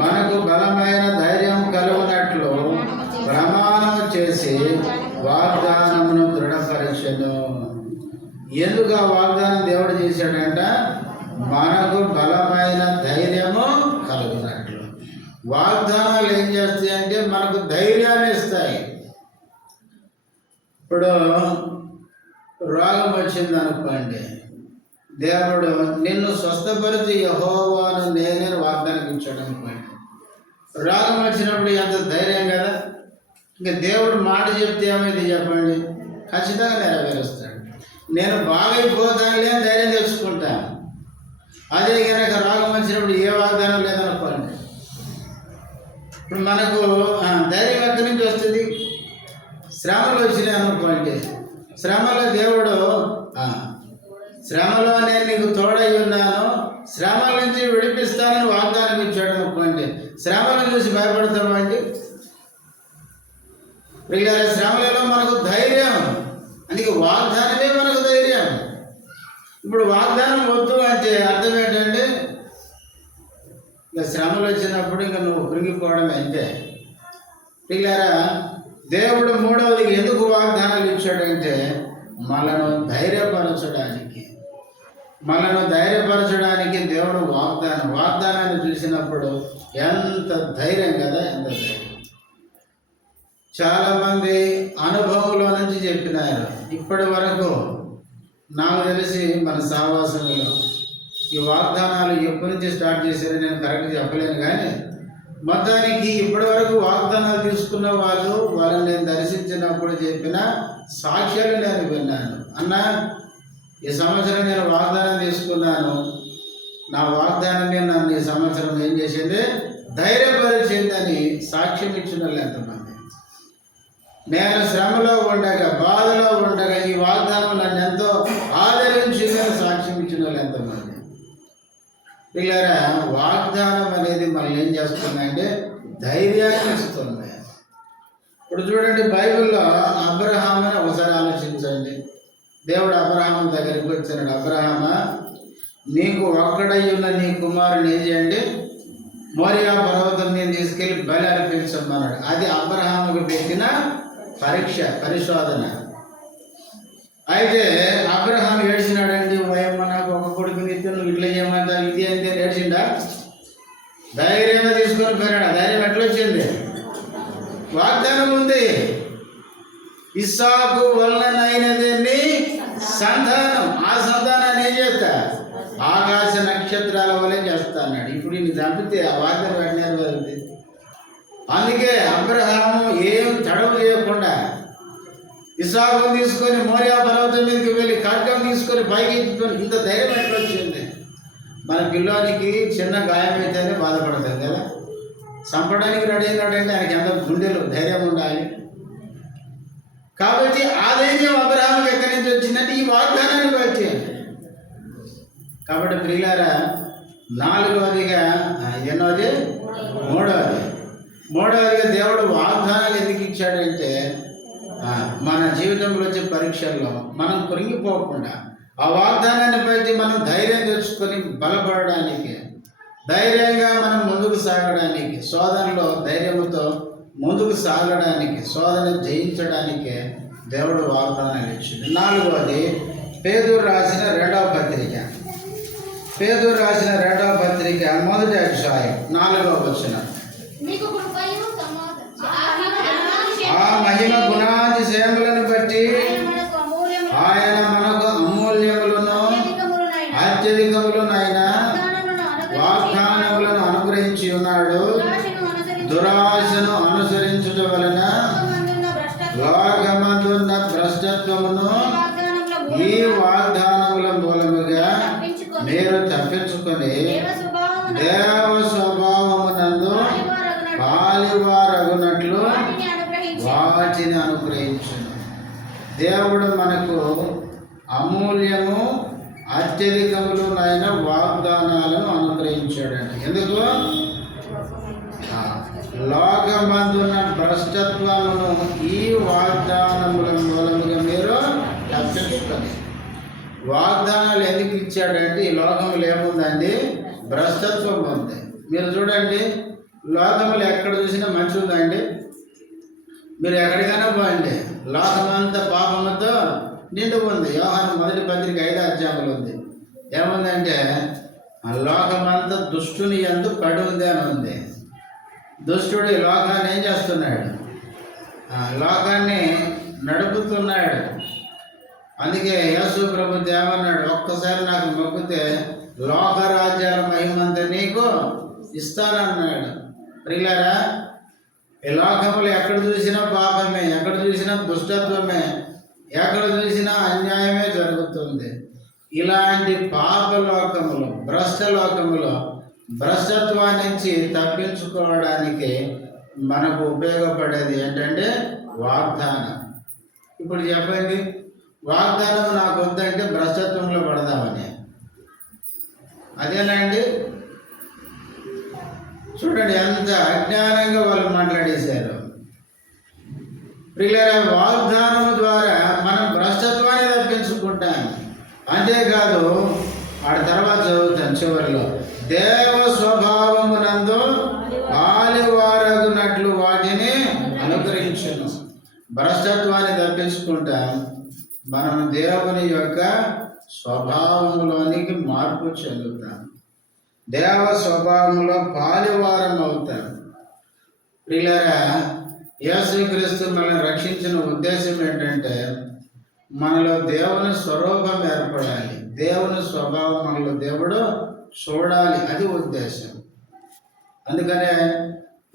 మనకు బలమైన ధైర్యం కలుగునట్లు ప్రమాణం చేసి వాగ్దానమును దృఢపరచెను. ఎందుకు ఆ వాగ్దానం దేవుడు చేశాడంట? మనకు బలమైన ధైర్యము కలుగునట్లు. వాగ్దానాలు ఏం చేస్తాయి అంటే మనకు ధైర్యాన్ని ఇస్తాయి. ఇప్పుడు రోగం వచ్చింది అనుకోండి, దేవుడు నిన్ను స్వస్థపరిచి యెహోవాను నేనే వాగ్దానం ఇచ్చాడు అనుకోండి. రోగం వచ్చినప్పుడు ఎంత ధైర్యం కదా. ఇంకా దేవుడు మాట చెప్తే ఏమైంది చెప్పండి? ఖచ్చితంగా నెరవేరుస్తాడు. నేను బాగైపోతానులే అని ధైర్యం తెచ్చుకుంటాను. అదే కనుక రోగం వచ్చినప్పుడు ఏ వాగ్దానం లేదనుకోండి, ఇప్పుడు మనకు ధైర్యం ఎక్కడి నుంచి వస్తుంది? శ్రమలు వచ్చినాయి అనుకోండి, శ్రమలో దేవుడు శ్రమలో నేను నీకు తోడై ఉన్నాను, శ్రమల నుంచి విడిపిస్తానని వాగ్దానం ఇచ్చాడు అనుకోండి, శ్రమలను చూసి భయపడతామండి. పిల్లల శ్రమలలో మనకు ధైర్యం, అందుకే వాగ్దానమే మనకు ధైర్యం. ఇప్పుడు వాగ్దానం వద్దు అంటే అర్థం ఏంటంటే, ఇంకా శ్రమలు వచ్చినప్పుడు ఇంకా నువ్వు కృంగిపోవడం అంతే. పిల్లరా, దేవుడు మూడవది ఎందుకు వాగ్దానాలు ఇచ్చాడంటే మనను ధైర్యపరచడానికి దేవుడు వాగ్దానాన్ని చూసినప్పుడు ఎంత ధైర్యం కదా, ఎంత ధైర్యం. చాలామంది అనుభవంలో నుంచి చెప్పినారు. ఇప్పటి వరకు నాకు తెలిసి మన సహవాసంలో ఈ వాగ్దానాలు ఎప్పటి నుంచి స్టార్ట్ చేశారో నేను కరెక్ట్ చెప్పలేను, కానీ మొత్తానికి ఇప్పటి వరకు వాగ్దానాలు తీసుకున్న వాళ్ళని నేను దర్శించినప్పుడు చెప్పిన సాక్ష్యాలు నేను విన్నాను. అన్నా, ఈ సంవత్సరం నేను వాగ్దానం తీసుకున్నాను, నా వాగ్దానమే నన్ను ఈ సంవత్సరం ఏం చేసింది? ధైర్యపరిచిందని సాక్ష్యం ఇచ్చిన వాళ్ళు ఎంతమంది? నేను శ్రమలో ఉండగా, బాధలో ఉండగా ఈ వాగ్దానం నన్ను ఎంతో ఆదరించిందని సాక్ష్యం ఇచ్చిన వాళ్ళు ఎంతమంది? పిల్లరా, వాగ్దానం అనేది మనల్ని ఏం చేస్తుందంటే ధైర్యాన్ని ఇస్తుంది. ఇప్పుడు చూడండి, బైబిల్లో అబ్రహాముని ఒకసారి ఆలోచించండి. దేవుడు అబ్రహాము దగ్గరికి వచ్చినాడు. అబ్రహామా, నీకు ఒక్కడై ఉన్న నీ కుమారుని ఏం చేయండి? మోరియా పర్వతం మీద తీసుకెళ్ళి బలి అర్పించమన్నాడు. అది అబ్రహాముకు పెట్టిన పరిశోధన. అయితే అబ్రహాం ఏడ్చినాడండి, వయమ్మ నాకు ఒక కొడుకుని ఇస్తే నువ్వు ఇట్లా చేయమంటావు, ఇది అంటే ఏడ్చిండా? ధైర్యంగా తీసుకొని పోయినాడు. ధైర్యం ఎట్లా వచ్చింది? వాగ్దానం ఉంది. ఇస్సాకు వలనైనదేమి సంతానం, ఆ సంతానాన్ని ఏం చేస్తా? ఆకాశ నక్షత్రాల వలె చేస్తా అన్నాడు. ఇప్పుడు ఇన్ని చంపితే ఆ వాగ్దానం పెట్టినారు కదండి. అందుకే అబ్రహాము ఏం తడవు చేయకుండా ఇస్సాకును తీసుకొని మోరియా పర్వతం మీదకి వెళ్ళి ఖడ్గం తీసుకొని పైకి ఎత్తుకొని ఇంత ధైర్యం ఎట్లా వచ్చింది? మన పిల్లోనికి చిన్న గాయం అయితేనే బాధపడతాం కదా. చంపడానికి రెడీ అయినాడంటే ఆయనకి ఎంత గుండెలు ధైర్యం ఉండాలి. కాబట్టి ఆ ధైర్యం అబ్రహాముకి ఎక్కడి నుంచి వచ్చిందంటే ఈ వాగ్దానాన్ని బట్టి. కాబట్టి ప్రియులారా, నాలుగవదిగా ఎన్నోది మూడవదిగా దేవుడు వాగ్దానాలు ఎందుకు ఇచ్చాడంటే మన జీవితంలో వచ్చే పరీక్షల్లో మనం కృంగిపోకుండా ఆ వాగ్దానాన్ని బట్టి మనం ధైర్యం తెచ్చుకొని బలపడడానికి, ధైర్యంగా మనం ముందుకు సాగడానికి, శోధనలో ధైర్యంతో ముందుకు సాగడానికి, శోధన జయించడానికి దేవుడు వాగ్దానాలు ఇచ్చింది. నాలుగవది పేతురు రాసిన రెండవ పత్రిక మొదటి అధ్యాయం 4వ వచనం. ఆ మహిమ గుణాతిశయములను బట్టి ఆయన మనకు అమూల్యములను అత్యధికములనైన వాగ్దానములను అనుగ్రహించి ఉన్నాడు. దురాశను అనుసరించుట వలన లోకమందున్న భ్రష్టత్వమును ఈ వాగ్దానముల మూలముగా మీరు తప్పించుకొని దేవ స్వభావమునందు పాలివారగునట్లు వాటిని అనుగ్రహించును. దేవుడు మనకు అమూల్యము అత్యధికములైన వాగ్దానాలను అనుగ్రహించాడండి. ఎందుకు? లోకమందున్న భ్రష్టత్వమును ఈ వాగ్దానముల మూలముగా మీరు తప్పించుకొని. వాగ్దానాలు ఎందుకు ఇచ్చాడంటే ఈ లోకంలో ఏముందండి? భ్రష్టత్వం ఉంది. మీరు చూడండి, లోకంలో ఎక్కడ చూసినా మంచి ఉందండి. మీరు ఎక్కడికైనా పోండి, లోకమంతా పాపముతో నిండు ఉంది. యోహాను మొదటి పత్రిక 5వ అధ్యాయంలో ఉంది. ఏముందంటే లోకమంతా దుష్టుని యందు పడి ఉంది అని ఉంది. దుష్టుడు ఈ లోకాన్ని ఏం చేస్తున్నాడు? లోకాన్ని నడుపుతున్నాడు. అందుకే యేసు ప్రభు ఏమన్నాడు? ఒక్కసారి నాకు మొక్కితే లోకరాజ్యాల మహిమంతా నీకు ఇస్తానన్నాడు. ప్రియులారా, ఈ లోకంలో ఎక్కడ చూసినా పాపమే, ఎక్కడ చూసినా దుష్టత్వమే, ఎక్కడ చూసినా అన్యాయమే జరుగుతుంది. ఇలాంటి పాప లోకములు, భ్రష్ట లోకములో భ్రష్టత్వాన్ని నుంచి తప్పించుకోవడానికి మనకు ఉపయోగపడేది ఏంటంటే వాగ్దానం. ఇప్పుడు చెప్పండి, వాగ్దానం నాకు వద్దంటే భ్రష్టత్వంలో పడదామని, అదేనండి? చూడండి ఎంత అజ్ఞానంగా వాళ్ళు మాట్లాడేశారు. ప్రియులారా, వాగ్దానం ద్వారా మనం భ్రష్టత్వాన్ని తప్పించుకుంటాం. అంతేకాదు, ఆడ తర్వాత చదువుతాం చివరిలో, దేవ స్వభావమునందు పాలివారగునట్లు వాటిని అనుగ్రహించును. భ్రష్టత్వాన్ని తప్పించుకుంటాం, మనం దేవుని యొక్క స్వభావంలోనికి మార్పు చెందుతాం, దేవ స్వభావంలో పాలివారం అవుతాం. ప్రియులారా, యేసుక్రీస్తు మనల్ని రక్షించిన ఉద్దేశం ఏంటంటే మనలో దేవుని స్వరూపం ఏర్పడాలి, దేవుని స్వభావం మనలో దేవుడు చూడాలి, అది ఉద్దేశం. అందుకనే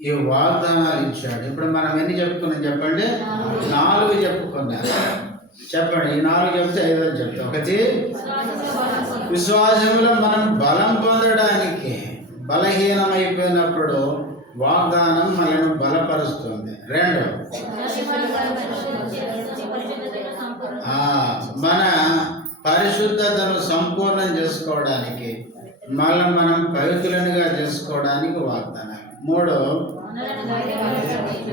ఈ వాగ్దానాలు ఇచ్చాడు. ఇప్పుడు మనం ఎన్ని చెప్పుకున్నాం చెప్పండి? 4 చెప్పుకున్నాం. చెప్పండి, ఈ 4 చెప్తే 5 చెప్తాం. ఒకటి, విశ్వాసంలో మనం బలం పొందడానికి, బలహీనమైపోయినప్పుడు వాగ్దానం మనను బలపరుస్తుంది. 2, మన పరిశుద్ధతను సంపూర్ణం చేసుకోవడానికి, మనం పవిత్రులుగా చేసుకోవడానికి వాగ్దానాలు. 3,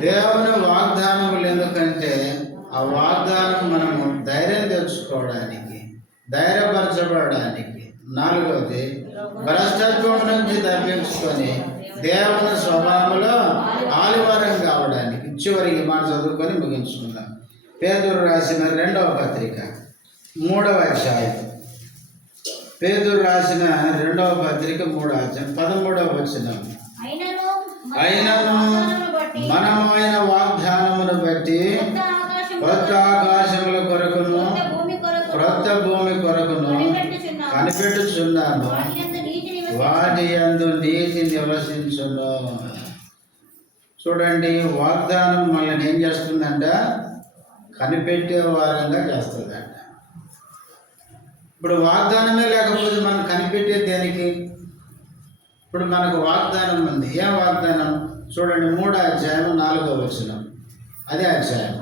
దేవుని వాగ్దానములు ఎందుకంటే ఆ వాగ్దానం మనము ధైర్యం తెచ్చుకోవడానికి, ధైర్యపరచబడడానికి. 4వది, భ్రష్టత్వం నుంచి తప్పించుకొని దేవుని స్వభావంలో ఆలివారం కావడానికి. చివరికి మాట చదువుకొని ముగించుకుందాం. పేతురు రాసిన 2వ పత్రిక 3వ అధ్యాయం. పేతురు రాసిన 2వ పత్రిక 3వ అధ్యాయం 13వ వచనం. అయినను మనము ఆయన వాగ్దానమును బట్టి కొత్త ఆకాశముల కొరకును క్రొత్త భూమి కొరకును కనిపెట్టుచున్నాను, వాటి యందు నీతి నివసించును. చూడండి, వాగ్దానం మనల్ని ఏం చేస్తుందంట? కనిపెట్టే వారంగా చేస్తుందంట. ఇప్పుడు వాగ్దానమే లేకపోతే మనం కనిపెట్టే దేనికి? ఇప్పుడు మనకు వాగ్దానం ఉంది. ఏం వాగ్దానం? చూడండి, 3వ అధ్యాయం 4వ వచనం. అదే అధ్యాయం.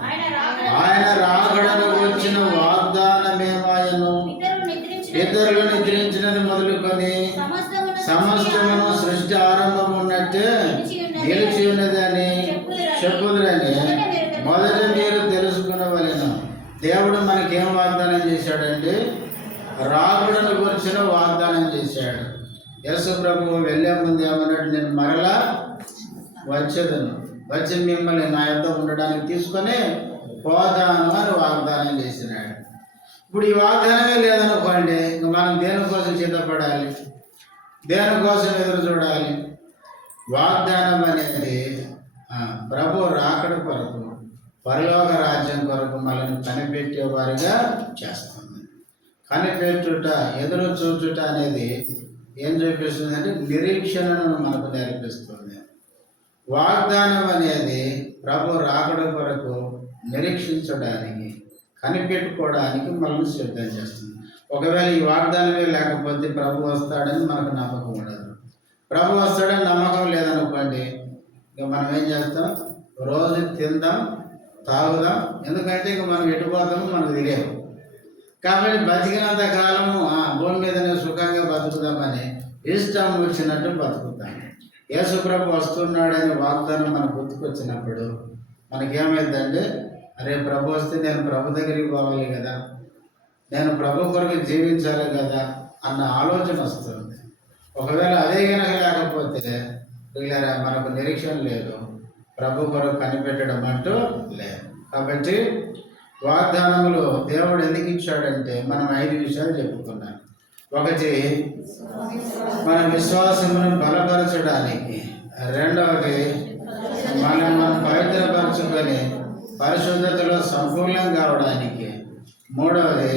ఆయన రాకడను వచ్చిన వాగ్దానమేమాయను, ఇతరులు నిద్రించినది మొదలుకొని సమస్తమును సృష్టి ఆరంభం ఉన్నట్టే నిలిచి ఉన్నది అని చెప్పుదురని మొదట మీరు తెలుసుకునవలెను. దేవుడు మనకేం వాగ్దానం చేశాడండి? రాకడను గురించిన వాగ్దానం చేశాడు. యేసు ప్రభువు వెళ్ళే ముందు ఏమన్నాడు? నేను మరలా వచ్చేదను, వచ్చి మిమ్మల్ని నా యొద్ద ఉండడానికి తీసుకొని పోతాను అని వాగ్దానం చేసినాడు. ఇప్పుడు ఈ వాగ్దానమే లేదనుకోండి, ఇంక మనం దేనికోసం సిద్ధపడాలి? దేనికోసం ఎదురు చూడాలి? వాగ్దానం అనేది ప్రభు రాకడ కొరకు, పరలోక రాజ్యం కొరకు మనల్ని కనిపెట్టేవారిగా చేస్తుంది. కనిపెట్టుట, ఎదురు చూచుట అనేది ఏం చూపిస్తుంది అంటే నిరీక్షణను మనకు నేర్పిస్తుంది. వాగ్దానం అనేది ప్రభు రాకడ కొరకు నిరీక్షించడానికి, కనిపెట్టుకోవడానికి మనల్ని సిద్ధం చేస్తుంది. ఒకవేళ ఈ వాగ్దానమే లేకపోతే ప్రభు వస్తాడని మనకు నమ్మకం ఉండదు. ప్రభు వస్తాడని నమ్మకం లేదనుకోండి, ఇక మనం ఏం చేస్తాం? రోజు తిందాం, తాగుదాం. ఎందుకంటే ఇక మనం ఎటుపోతామో మనకు తెలియదు. కాబట్టి బతికినంత కాలము భూమి మీదనే సుఖంగా బతుకుదామని ఇష్టం వచ్చినట్టు బతుకుతాం. యేసు ప్రభు వస్తున్నాడని వాగ్దానం మనకు గుర్తుకొచ్చినప్పుడు మనకేమైందంటే, అరే ప్రభు వస్తే నేను ప్రభు దగ్గరికి పోవాలి కదా, నేను ప్రభు కొరకు జీవించాలి కదా అన్న ఆలోచన వస్తుంది. ఒకవేళ అదే కనుక లేకపోతే మనకు నిరీక్షణ లేదు, ప్రభు కొరకు కనిపెట్టడం అంటూ లేదు. కాబట్టి వాగ్దానములు దేవుడు ఎందుకు ఇచ్చాడంటే మనం 5 విషయాలు చెప్పుకున్నాం. ఒకటి, మన విశ్వాసమును బలపరచడానికి. రెండవది, మనం పవిత్రపరచుకొని పరిశుద్ధతలో సంపూర్ణం కావడానికి. మూడవది,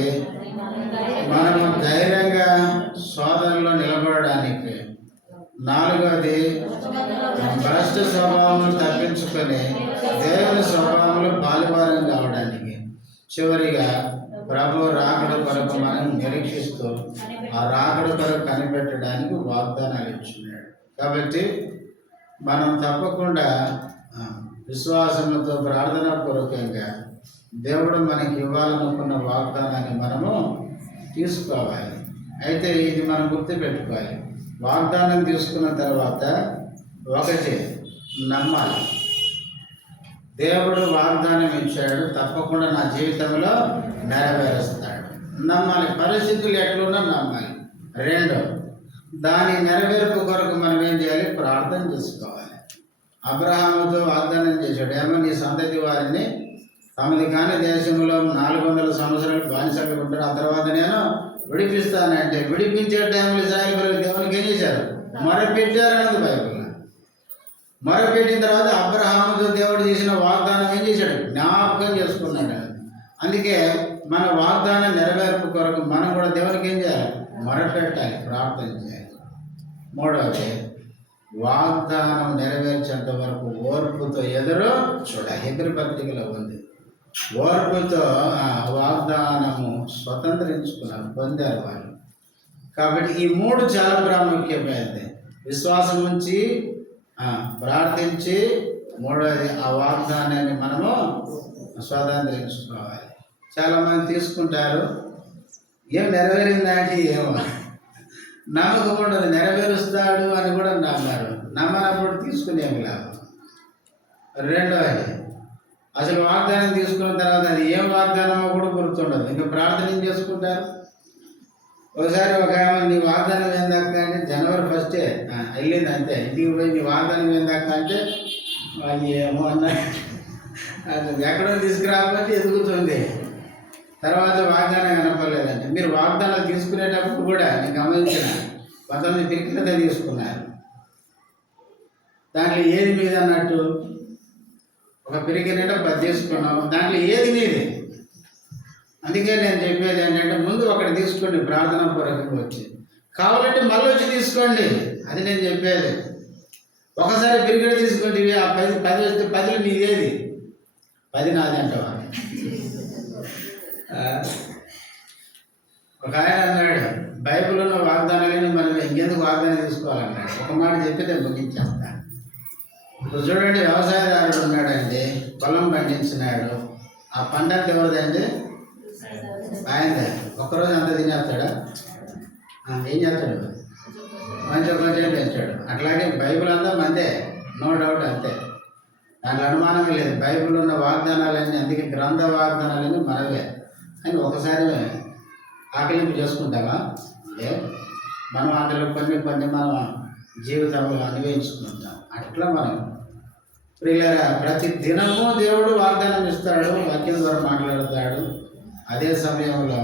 మనము ధైర్యంగా సోదరులో నిలబడడానికి. నాలుగవది, భ్రష్ట స్వభావం తప్పించుకొని దేవుని స్వభావంలో పాలుభారం కావడానికి. చివరిగా ప్రభు రాకడ కొరకు మనం నిరీక్షిస్తూ ఆ రాకడ కొరకు కనిపెట్టడానికి వాగ్దానాలు ఇచ్చినాడు. కాబట్టి మనం తప్పకుండా విశ్వాసంతో ప్రార్థన పూర్వకంగా దేవుడు మనకి ఇవ్వాలనుకున్న వాగ్దానాన్ని మనము తీసుకోవాలి. అయితే ఇది మనం గుర్తుపెట్టుకోవాలి. వాగ్దానం తీసుకున్న తర్వాత ఒకటి నమ్మాలి. దేవుడు వాగ్దానం ఇచ్చాడు, తప్పకుండా నా జీవితంలో నెరవేరుస్తాడు. నమ్మాలి. పరిస్థితులు ఎట్లున్నా నమ్మాలి. రెండు, దాని నెరవేర్పు కొరకు మనం ఏం చేయాలి? ప్రార్థన చేసుకోవాలి. అబ్రహాముతో వాగ్దానం చేశాడు, ఏమో నీ సంతతి వారిని తమది కాని దేశంలో 400 సంవత్సరాలు బానిసలుగా ఉంటారు, ఆ తర్వాత నేను విడిపిస్తానంటే విడిపించే టైంలో ఇశ్రాయేలు ప్రజలు దేవునికి ఏం చేశారు? మొరపెట్టారు అన్నది బైబిల్. మొరపెట్టిన తర్వాత అబ్రహాముతో దేవుడు చేసిన వాగ్దానం ఏం చేశాడు? జ్ఞాపకం చేసుకున్నాడు. అందుకే మన వాగ్దానం నెరవేర్పు కొరకు మనం కూడా దేవునికి ఏం చేయాలి? మొరపెట్టాలి, ప్రార్థన చేయాలి. మూడవది, వాగ్దానం నెరవేర్చేంత వరకు ఓర్పుతో ఎదురు చూడాలి. హెబ్రీ పత్రికలో ఉంది. ఓర్పుతో వాగ్దానము స్వతంత్రించుకున్నారు, పొందారు వాళ్ళు. కాబట్టి ఈ 3 చాలా ప్రాముఖ్యమైనది. విశ్వాసం నుంచి ప్రార్థించి, మూడవది ఆ వాగ్దానాన్ని మనము స్వతంత్రించుకోవాలి. చాలామంది తీసుకుంటారు, ఏం నెరవేరిందంటే ఏమో నమ్మకం ఉండదు. నెరవేరుస్తాడు అని కూడా నమ్మారు. నమ్మనప్పుడు తీసుకునేమి లాభం. రెండవది, అసలు వాగ్దానం తీసుకున్న తర్వాత అది ఏం వాగ్దానమో కూడా గుర్తుండదు. ఇంకా ప్రార్థన ఏం చేసుకుంటారు? ఒకసారి ఒక ఆమె నీ వాగ్దానం ఏందక్క అంటే జనవరి 1 వెళ్ళింది అంతే. ఇంటికి పోయి నీ వాగ్దానం ఏందక్క అంటే ఏమో అన్నా ఎక్కడో తీసుకురాకపోతే ఎదుగుతుంది. తర్వాత వాగ్దానం కనపడలేదంటే, మీరు వాగ్దానాలు తీసుకునేటప్పుడు కూడా నేను గమనించిన 19 పిరికిలతో తీసుకున్నారు. దాంట్లో ఏది మీద అన్నట్టు? ఒక పిరికినట్టు 10 తీసుకున్నాము, దాంట్లో ఏది మీది? అందుకే నేను చెప్పేది ఏంటంటే, ముందు ఒకటి తీసుకోండి ప్రార్థన పూర్వకంగా వచ్చి, కావాలంటే మళ్ళీ వచ్చి తీసుకోండి. అది నేను చెప్పేది. ఒకసారి పిరికిన తీసుకోండి, ఆ 10 వస్తే 10లో నీదేది? 10 నాది అంటావా? ఒక ఆయన అన్నాడు, బైబిల్లో ఉన్న వాగ్దానాలని మనం ఇంకెందుకు వాగ్దానం తీసుకోవాలన్నాడు. ఒక మాట చెప్పితే ముగించేస్తా. ఇప్పుడు చూడండి, వ్యవసాయదారుడు ఉన్నాడండి, పొలం పండించినాడు. ఆ పంట ఎవరిదండి? ఆయనదే. ఒక్కరోజు అంత తినేస్తాడా? ఏం చేస్తాడు? కొంచెం కొంచెం పెంచాడు. అట్లాగే బైబిల్ అంతా మందే, నో డౌట్, అంతే, దాంట్లో అనుమానమే లేదు. బైబిల్ ఉన్న వాగ్దానాలన్నీ, అందుకే గ్రంథ వాగ్దానాలన్నీ మనవే అని ఒకసారి ఆకలింపు చేసుకుంటామా? మనం అందులో కొన్ని కొన్ని మనం జీవితంలో అన్వయించుకుంటాం. అట్లా మనం ప్రియులారా, ప్రతి దినము దేవుడు వాగ్దానం ఇస్తాడు, వాక్యం ద్వారా మాట్లాడతాడు. అదే సమయంలో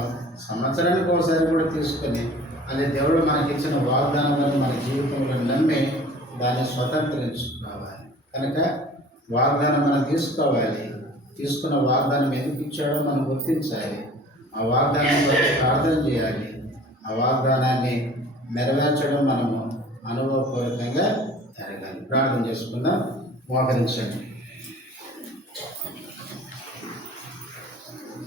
సంవత్సరానికి ఒకసారి కూడా తీసుకొని అదే దేవుడు మనకి ఇచ్చిన వాగ్దానాలను మన జీవితంలో నమ్మి దాన్ని స్వతంత్రించుకోవాలి. కనుక వాగ్దానం మనం తీసుకోవాలి. తీసుకున్న వాగ్దానం ఎందుకు ఇచ్చాడో మనం గుర్తించాలి. ఆ వాగ్దానం కొరకు ప్రార్థన చేయాలి. ఆ వాగ్దానాన్ని నెరవేర్చడం మనము అనుభవపూర్వకంగా జరగాలి. ప్రార్థన చేసుకుందాం. మోకరించండి.